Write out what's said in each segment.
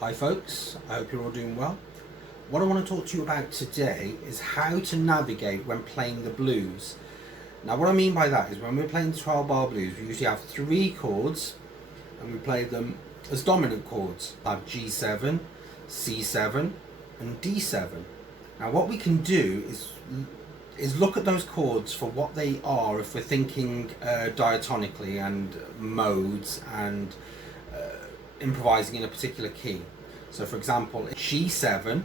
Hi folks, I hope you're all doing well. What I want to talk to you about today is how to navigate when playing the blues. Now what I mean by that is when we're playing the 12-bar blues, we usually have 3 chords and we play them as dominant chords. I have G7, C7 and D7. Now what we can do is look at those chords for what they are if we're thinking diatonically and modes and improvising in a particular key. So for example, G7,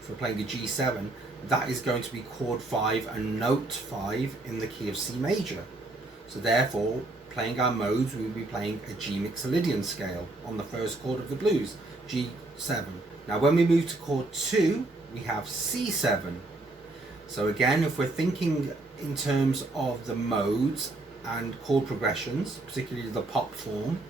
if we're playing a G7, that is going to be chord 5 and note 5 in the key of C major. So therefore, playing our modes, we will be playing a G Mixolydian scale on the first chord of the blues, G7. Now when we move to chord 2, we have C7. So again, if we're thinking in terms of the modes and chord progressions, particularly the pop form,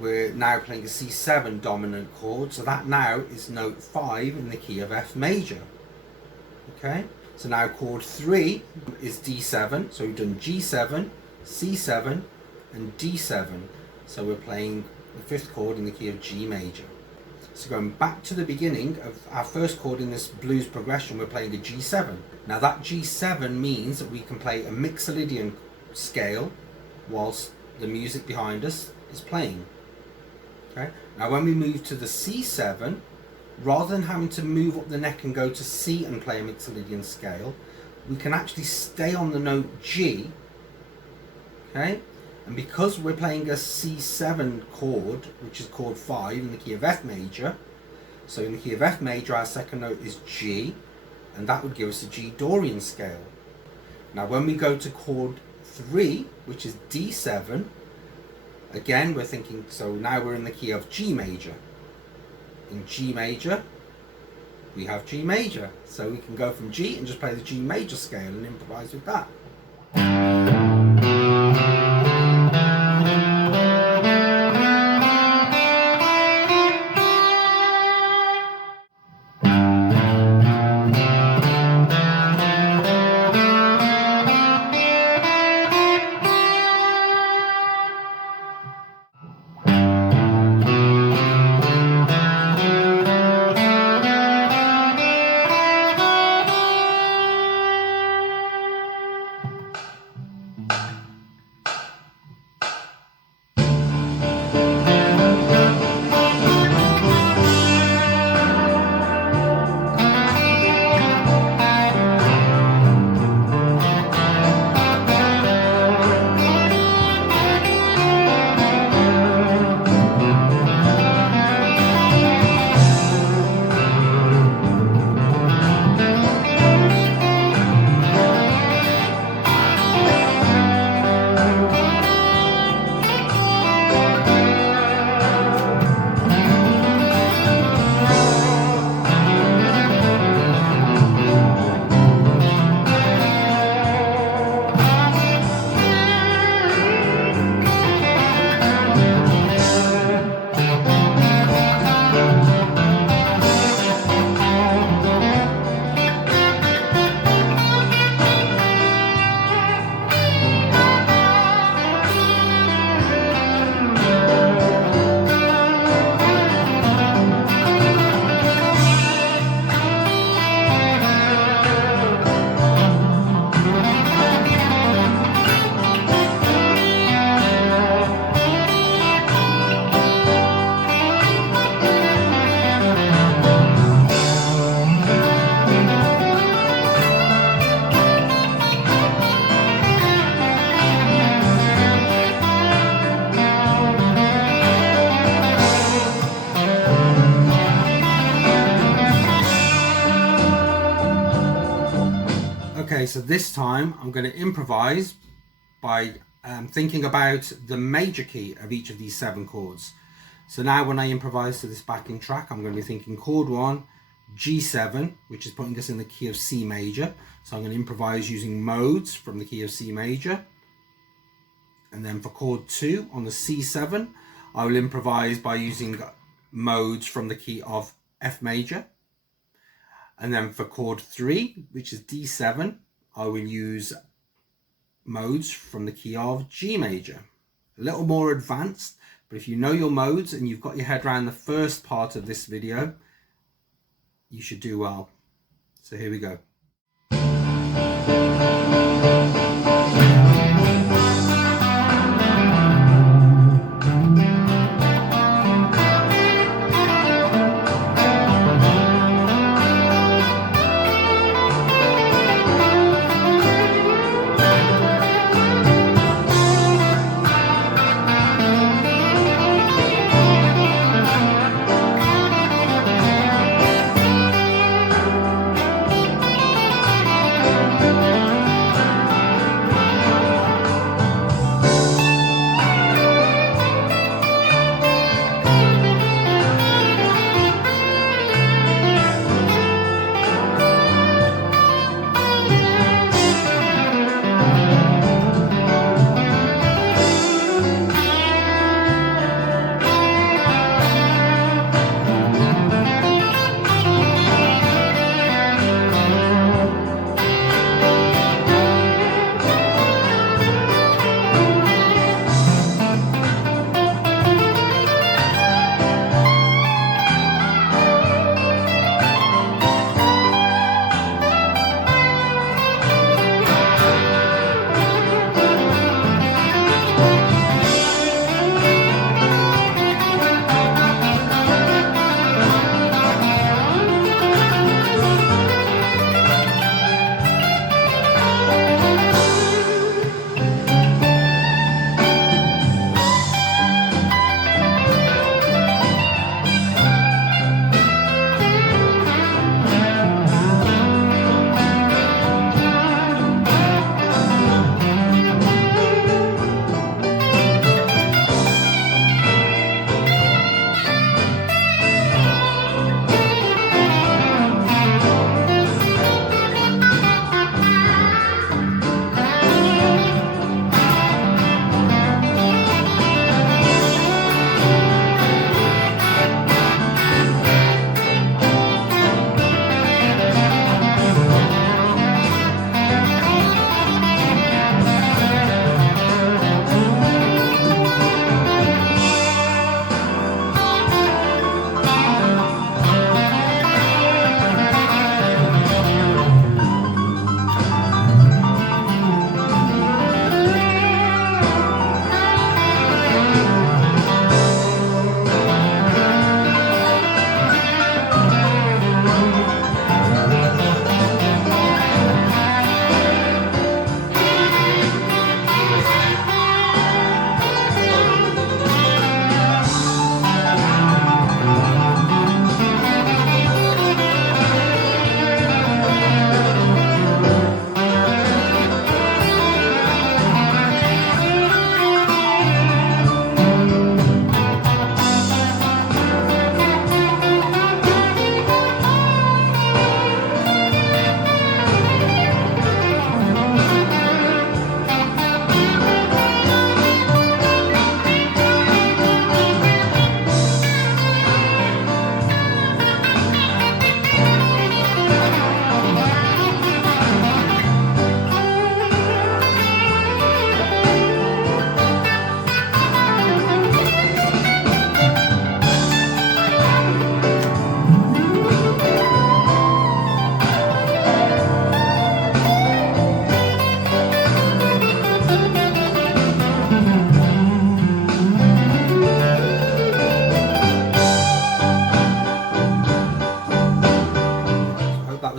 we're now playing a C7 dominant chord, so that now is note 5 in the key of F major. Okay, so now chord 3 is D7, so we've done G7, C7 and D7, so we're playing the 5th chord in the key of G major. So going back to the beginning of our first chord in this blues progression, we're playing a G7. Now that G7 means that we can play a Mixolydian scale whilst the music behind us is playing. Okay. Now when we move to the C7, rather than having to move up the neck and go to C and play a Mixolydian scale, we can actually stay on the note G. Okay, and because we're playing a C7 chord, which is chord 5 in the key of F major, so in the key of F major our second note is G, and that would give us a G Dorian scale. Now when we go to chord 3, which is D7, again we're thinking, so now we're in the key of G major. In G major we have G major, so we can go from G and just play the G major scale and improvise with that. Okay, so this time I'm going to improvise by thinking about the major key of each of these 7 chords. So now when I improvise to this backing track, I'm going to be thinking chord 1, G7, which is putting us in the key of C major. So I'm going to improvise using modes from the key of C major. And then for chord 2 on the C7, I will improvise by using modes from the key of F major. And then for chord 3, which is D7, I will use modes from the key of G major. A little more advanced, But if you know your modes and you've got your head around the first part of this video, you should do well. So here we go.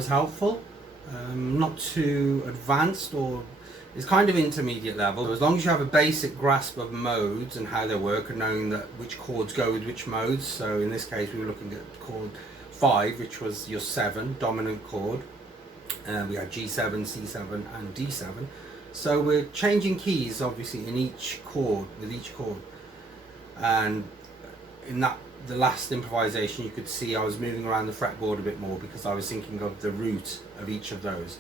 Helpful, not too advanced, or it's kind of intermediate level. As long as you have a basic grasp of modes and how they work, and knowing that which chords go with which modes. So in this case we were looking at chord 5, which was your 7 dominant chord, and we had G7, C7 and D7. So we're changing keys obviously in each chord, with each chord. And in the last improvisation, you could see I was moving around the fretboard a bit more because I was thinking of the root of each of those,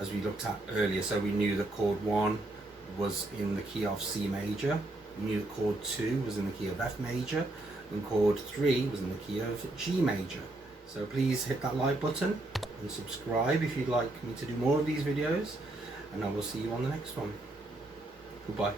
as we looked at earlier. So we knew that chord 1 was in the key of C major, we knew that chord 2 was in the key of F major, and chord 3 was in the key of G major. So please hit that like button and subscribe if you'd like me to do more of these videos, and I will see you on the next one. Goodbye.